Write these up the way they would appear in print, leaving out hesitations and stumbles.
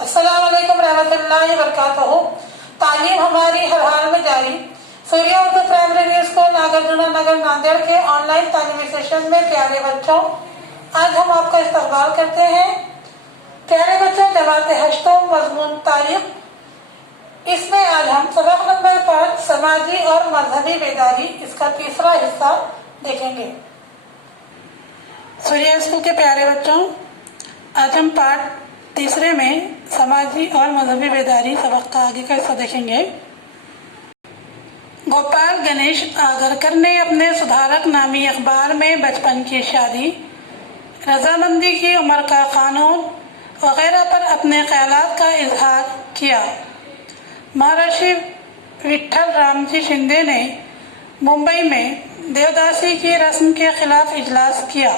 अस्सलाम वालेकुम रहमतुल्लाहि वबरकातुहू। तालीम हमारी हर हाल में जारी। सूर्या उर्दू प्राइमरी न्यूज को नागार्जुना नगर नांदेड़ के ऑनलाइन तालीमी सेशन में प्यारे बच्चों, आज हम आपका इस्तकबाल करते हैं। प्यारे बच्चों, जमात हश्तों मजमून तारीख, इसमें आज हम सबक नंबर 5 समाजी और मजहबी बेदारी, इसका तीसरा हिस्सा देखेंगे। सूर्या स्कूल के प्यारे बच्चों, आज हम पाठ तीसरे में समाजी और मजहबी बेदारी सबक का आगे का हिस्सा देखेंगे। गोपाल गणेश आगरकर ने अपने सुधारक नामी अखबार में बचपन की शादी, रजामंदी की उम्र का कानून वगैरह पर अपने ख्यालात का इजहार किया। महर्षि विठल रामजी शिंदे ने मुंबई में देवदासी की रस्म के खिलाफ इजलास किया।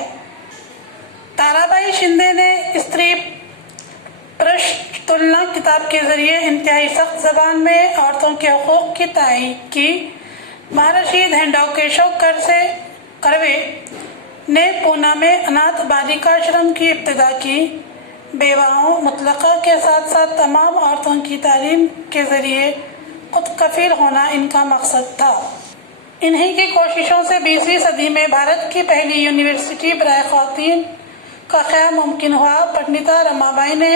ताराबाई शिंदे ने स्त्री पुरुष तुलना किताब के जरिए इंतहाई सख्त जबान में औरतों के हकूक की तायीद की। महर्षि धेंडाव केशव कर्वे ने पूना में अनाथ बालिकाश्रम की इब्तिदा की। बेवाओं मुतलका के साथ साथ तमाम औरतों की तालीम के जरिए खुद कफील होना इनका मकसद था। इन्हीं की कोशिशों से 20वीं सदी में भारत की पहली यूनिवर्सिटी बराए ख्वातीन का क़याम मुमकिन हुआ। पंडिता रमाबाई ने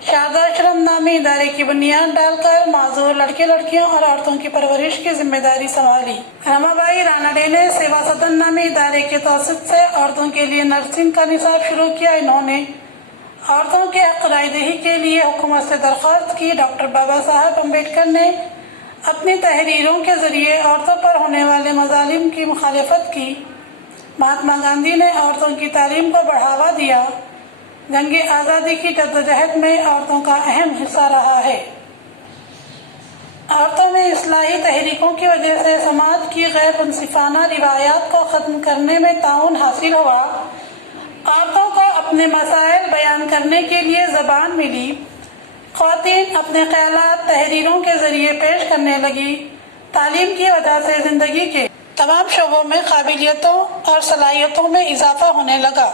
शारदाश्रम नामी इदारे की बुनियाद डालकर माजूर लड़के लड़कियों और औरतों की परवरिश की जिम्मेदारी संभाली। रमाबाई रानडे ने सेवा सदन नामी इदारे के तौसीत से औरतों के लिए नर्सिंग का निसाब शुरू किया। इन्होंने औरतों के हक रायदही के लिए हुकूमत से दरख्वास्त की। डॉक्टर बाबा साहब अम्बेडकर ने अपनी तहरीरों के जरिए औरतों पर होने वाले मजालिम की मुखालिफत की। महात्मा गांधी ने औरतों की तालीम को बढ़ावा दिया। जंग आज़ादी की जद्दोजहद में औरतों का अहम हिस्सा रहा है। औरतों में इस्लाही तहरीकों की वजह से समाज की गैर मुनसिफाना रिवायात को ख़त्म करने में ताउन हासिल हुआ। औरतों को अपने मसाइल बयान करने के लिए ज़बान मिली। ख़वातीन अपने ख़यालात तहरीरों के ज़रिए पेश करने लगी। तालीम की वजह से ज़िंदगी के तमाम शोबों में काबिलियतों और सलाहियतों में इजाफा होने लगा।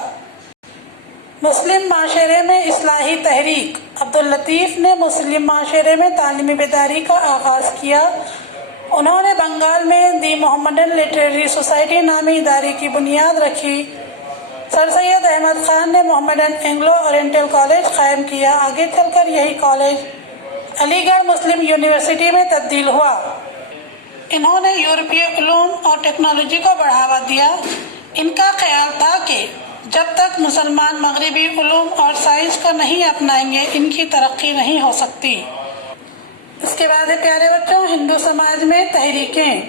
मुस्लिम माशरे में इस्लाही तहरीक। अब्दुल लतीफ़ ने मुस्लिम माशरे में तालीमी बेदारी का आगाज़ किया। उन्होंने बंगाल में दी मोहम्मदन लिटरेरी सोसाइटी नामी इदारे की बुनियाद रखी। सर सैयद अहमद खान ने मोहम्मदन एंग्लो ओरिएंटल कॉलेज कायम किया। आगे चलकर यही कॉलेज अलीगढ़ मुस्लिम यूनिवर्सिटी में तब्दील हुआ। इन्होंने यूरोपीय उलूम और टेक्नोलॉजी को बढ़ावा दिया। इनका ख्याल था कि जब तक मुसलमान मगरबी उलूम और साइंस को नहीं अपनाएंगे, इनकी तरक्की नहीं हो सकती। इसके बाद है प्यारे बच्चों, हिंदू समाज में तहरीकें।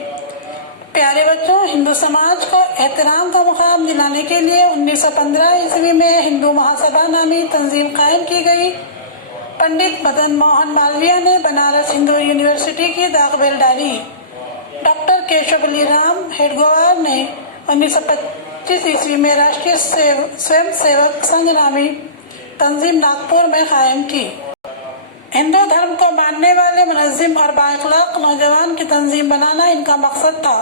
प्यारे बच्चों, हिंदू समाज को एहतराम का मुकाम दिलाने के लिए 1915 ईस्वी में हिंदू महासभा नामी तंजीम कायम की गई। पंडित मदन मोहन मालवीय ने बनारस हिंदू यूनिवर्सिटी की दागबेल डाली। डॉक्टर केशवली राम हेडगेवार ने 1925 ईस्वी में राष्ट्रीय स्वयं सेवक संघ नामी तंजीम नागपुर में कायम की। हिंदू धर्म को मानने वाले मुनज़्ज़िम और बाइखलाक नौजवान की तंजीम बनाना इनका मकसद था।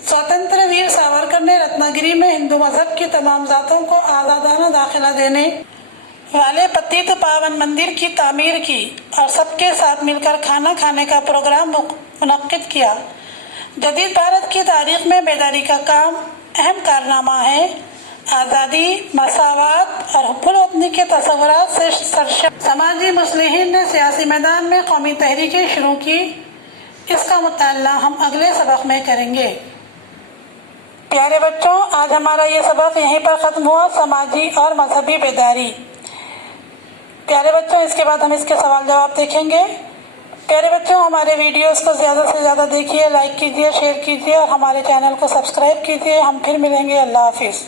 स्वतंत्र वीर सावरकर ने रत्नागिरी में हिंदू मजहब की तमाम जातों को आज़ादाना दाखिला देने वाले पतित पावन मंदिर की तामीर की और सबके साथ मिलकर खाना खाने का प्रोग्राम मुनक्किद किया। जदीद भारत की तारीख में बेदारी का काम अहम कारनामा है। आज़ादी, मसावात और हुब्बुल वतनी के तसव्वुरात से सरशर समाजी मुस्लिहीन ने सियासी मैदान में कौमी तहरीकें शुरू की। इसका मुताल्ला हम अगले सबक में करेंगे। प्यारे बच्चों, आज हमारा ये सबक यहीं पर ख़त्म हुआ, समाजी और मजहबी बेदारी। प्यारे बच्चों, इसके बाद हम इसके सवाल जवाब देखेंगे। प्यारे बच्चों, हमारे वीडियोस को ज़्यादा से ज़्यादा देखिए, लाइक कीजिए, शेयर कीजिए और हमारे चैनल को सब्सक्राइब कीजिए। हम फिर मिलेंगे। अल्लाह हाफिज़।